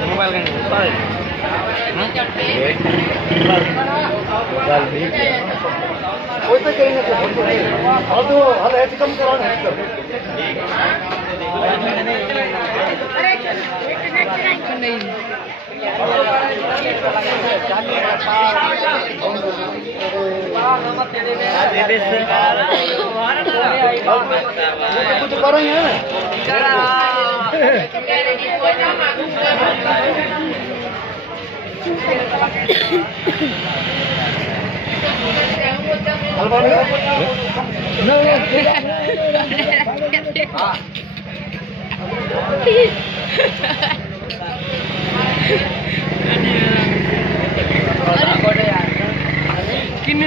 mobile का कोई तो कहीं ना कहीं हाल तो हाल ऐसे कम कराना है कुछ करेंगे ना किन्ने